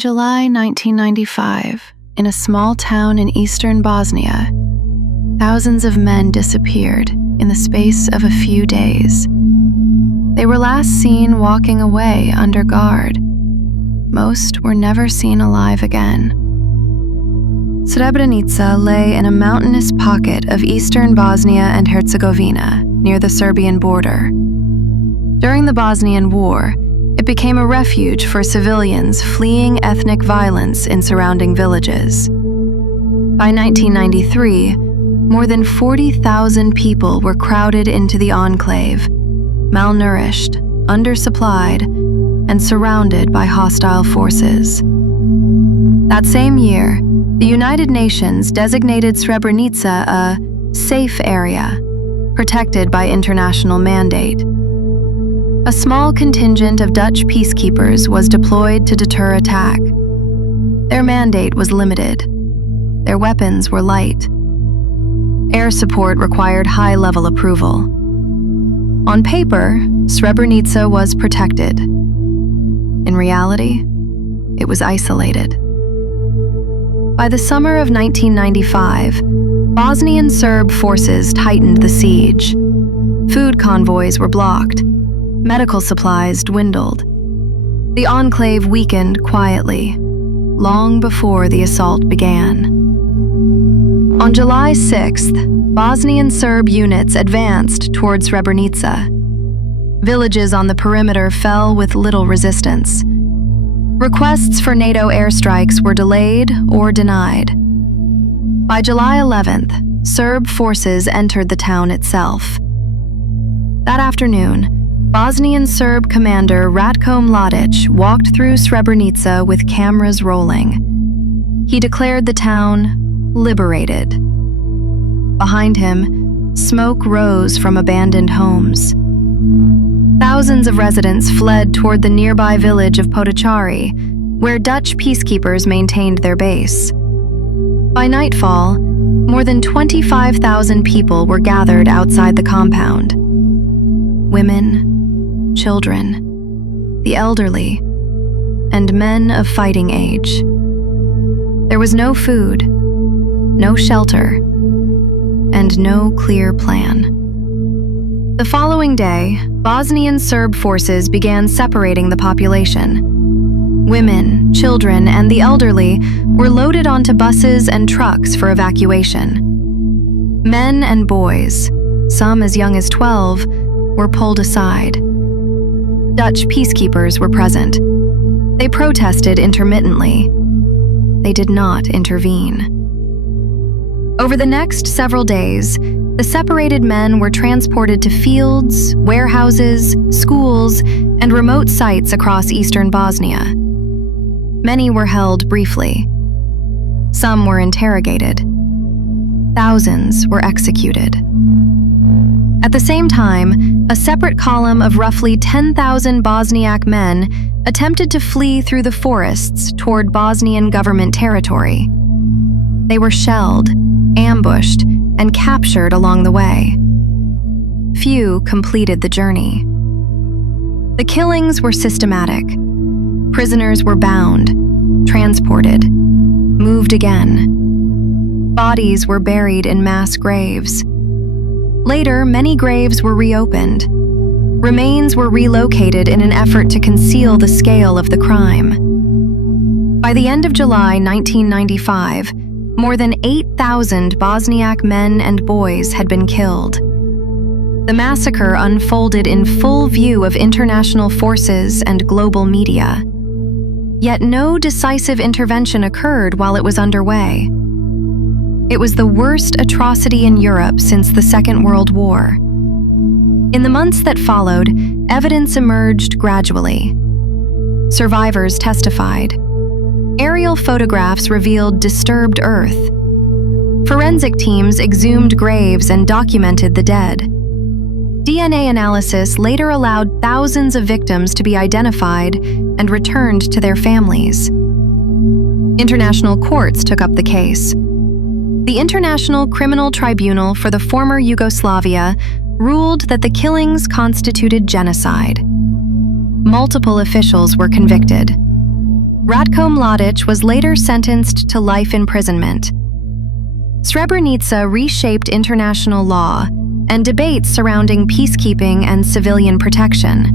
July 1995, in a small town in eastern Bosnia, thousands of men disappeared in the space of a few days. They were last seen walking away under guard. Most were never seen alive again. Srebrenica lay in a mountainous pocket of eastern Bosnia and Herzegovina, near the Serbian border. During the Bosnian War, it became a refuge for civilians fleeing ethnic violence in surrounding villages. By 1993, more than 40,000 people were crowded into the enclave, malnourished, undersupplied, and surrounded by hostile forces. That same year, the United Nations designated Srebrenica a safe area, protected by international mandate. A small contingent of Dutch peacekeepers was deployed to deter attack. Their mandate was limited. Their weapons were light. Air support required high-level approval. On paper, Srebrenica was protected. In reality, it was isolated. By the summer of 1995, Bosnian Serb forces tightened the siege. Food convoys were blocked. Medical supplies dwindled. The enclave weakened quietly, long before the assault began. On July 6th, Bosnian Serb units advanced toward Srebrenica. Villages on the perimeter fell with little resistance. Requests for NATO airstrikes were delayed or denied. By July 11th, Serb forces entered the town itself. That afternoon, Bosnian Serb commander Ratko Mladic walked through Srebrenica with cameras rolling. He declared the town liberated. Behind him, smoke rose from abandoned homes. Thousands of residents fled toward the nearby village of Podachari, where Dutch peacekeepers maintained their base. By nightfall, more than 25,000 people were gathered outside the compound. Women, children, the elderly, and men of fighting age. There was no food, no shelter, and no clear plan. The following day, Bosnian Serb forces began separating the population. Women, children, and the elderly were loaded onto buses and trucks for evacuation. Men and boys, some as young as 12, were pulled aside. Dutch peacekeepers were present. They protested intermittently. They did not intervene. Over the next several days, the separated men were transported to fields, warehouses, schools, and remote sites across eastern Bosnia. Many were held briefly. Some were interrogated. Thousands were executed. At the same time, a separate column of roughly 10,000 Bosniak men attempted to flee through the forests toward Bosnian government territory. They were shelled, ambushed, and captured along the way. Few completed the journey. The killings were systematic. Prisoners were bound, transported, moved again. Bodies were buried in mass graves. Later, many graves were reopened. Remains were relocated in an effort to conceal the scale of the crime. By the end of July 1995, more than 8,000 Bosniak men and boys had been killed. The massacre unfolded in full view of international forces and global media. Yet no decisive intervention occurred while it was underway. It was the worst atrocity in Europe since the Second World War. In the months that followed, evidence emerged gradually. Survivors testified. Aerial photographs revealed disturbed earth. Forensic teams exhumed graves and documented the dead. DNA analysis later allowed thousands of victims to be identified and returned to their families. International courts took up the case. The International Criminal Tribunal for the former Yugoslavia ruled that the killings constituted genocide. Multiple officials were convicted. Ratko Mladic was later sentenced to life imprisonment. Srebrenica reshaped international law and debates surrounding peacekeeping and civilian protection.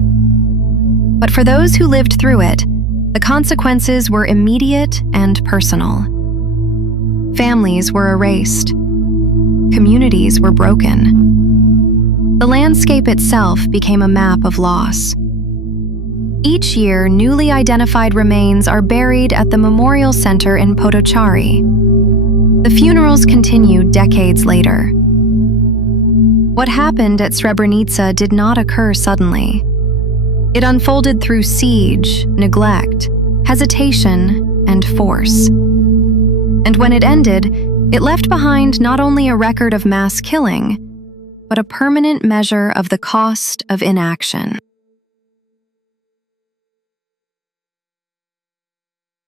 But for those who lived through it, the consequences were immediate and personal. Families were erased. Communities were broken. The landscape itself became a map of loss. Each year, newly identified remains are buried at the Memorial Center in Potocari. The funerals continue decades later. What happened at Srebrenica did not occur suddenly. It unfolded through siege, neglect, hesitation, and force. And when it ended, it left behind not only a record of mass killing, but a permanent measure of the cost of inaction.